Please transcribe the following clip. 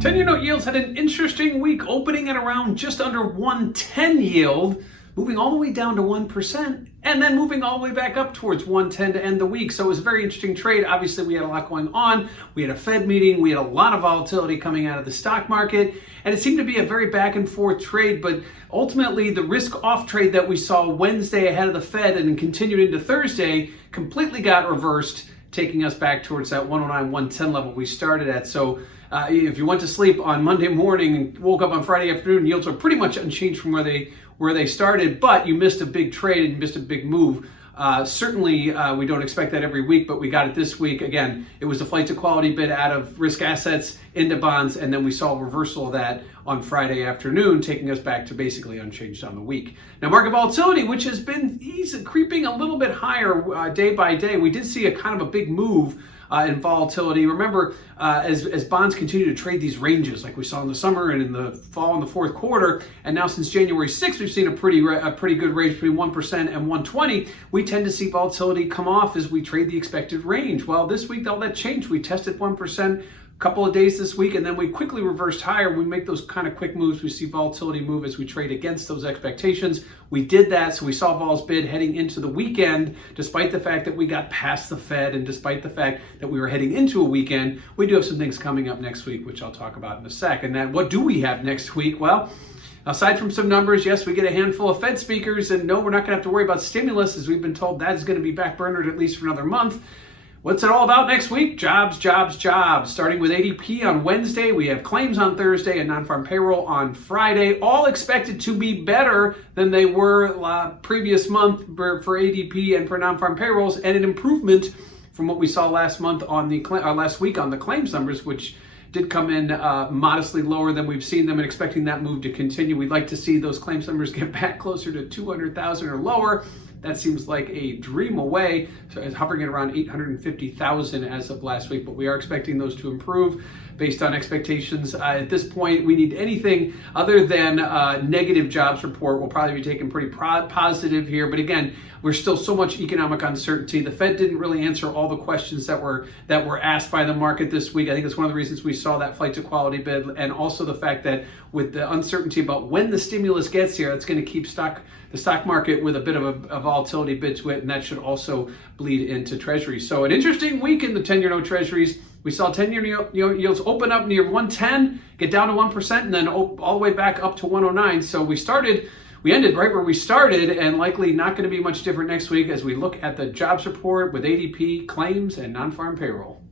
10-year note yields had an interesting week, opening at around just under 110 yield, moving all the way down to 1%, and then moving all the way back up towards 110 to end the week. So it was a very interesting trade. Obviously, we had a lot going on. We had a Fed meeting. We had a lot of volatility coming out of the stock market, and it seemed to be a very back and forth trade. But ultimately, the risk-off trade that we saw Wednesday ahead of the Fed and continued into Thursday completely got reversed, taking us back towards that 109, 110 level we started at. So if you went to sleep on Monday morning and woke up on Friday afternoon, yields are pretty much unchanged from where they started, but you missed a big trade and you missed a big move. Certainly, we don't expect that every week, but we got it this week. Again, it was the flight to quality bid out of risk assets into bonds, and then we saw a reversal of that on Friday afternoon, taking us back to basically unchanged on the week. Now, market volatility, which has been creeping a little bit higher day by day, we did see a kind of a big move in volatility. Remember, as bonds continue to trade these ranges like we saw in the summer and in the fall and the fourth quarter, and now since January 6th, we've seen a pretty good range between 1% and 120. We tend to see volatility come off as we trade the expected range. Well, this week, all that changed. We tested 1%. Couple of days this week, and then we quickly reversed higher. We make those kind of quick moves. We see volatility move as we trade against those expectations. We did that, so we saw vols bid heading into the weekend, despite the fact that we got past the Fed and despite the fact that we were heading into a weekend. We do have some things coming up next week, which I'll talk about in a sec. And then what do we have next week? Well, aside from some numbers, yes, we get a handful of Fed speakers, and no, we're not going to have to worry about stimulus, as we've been told that is going to be backburnered at least for another month. What's it all about next week? Jobs, jobs, jobs. Starting with ADP on Wednesday, we have claims on Thursday and non-farm payroll on Friday, all expected to be better than they were previous month for ADP and for non-farm payrolls, and an improvement from what we saw last week on the claims numbers, which did come in modestly lower than we've seen them, and expecting that move to continue. We'd like to see those claims numbers get back closer to 200,000 or lower. That seems like a dream away. So it's hovering at around 850,000 as of last week, but we are expecting those to improve based on expectations. At this point, we need anything other than negative jobs report. We'll probably be taking pretty positive here, but again, we're still so much economic uncertainty. The Fed didn't really answer all the questions that were asked by the market this week. I think that's one of the reasons we saw that flight to quality bid, and also the fact that with the uncertainty about when the stimulus gets here, it's going to keep the stock market with a bit of a volatility bid to it, and that should also bleed into treasuries. So an interesting week in the 10-year note treasuries. We saw 10-year yields open up near 110, get down to 1%, and then all the way back up to 109. So we ended right where we started, and likely not going to be much different next week as we look at the jobs report with ADP, claims, and non-farm payroll.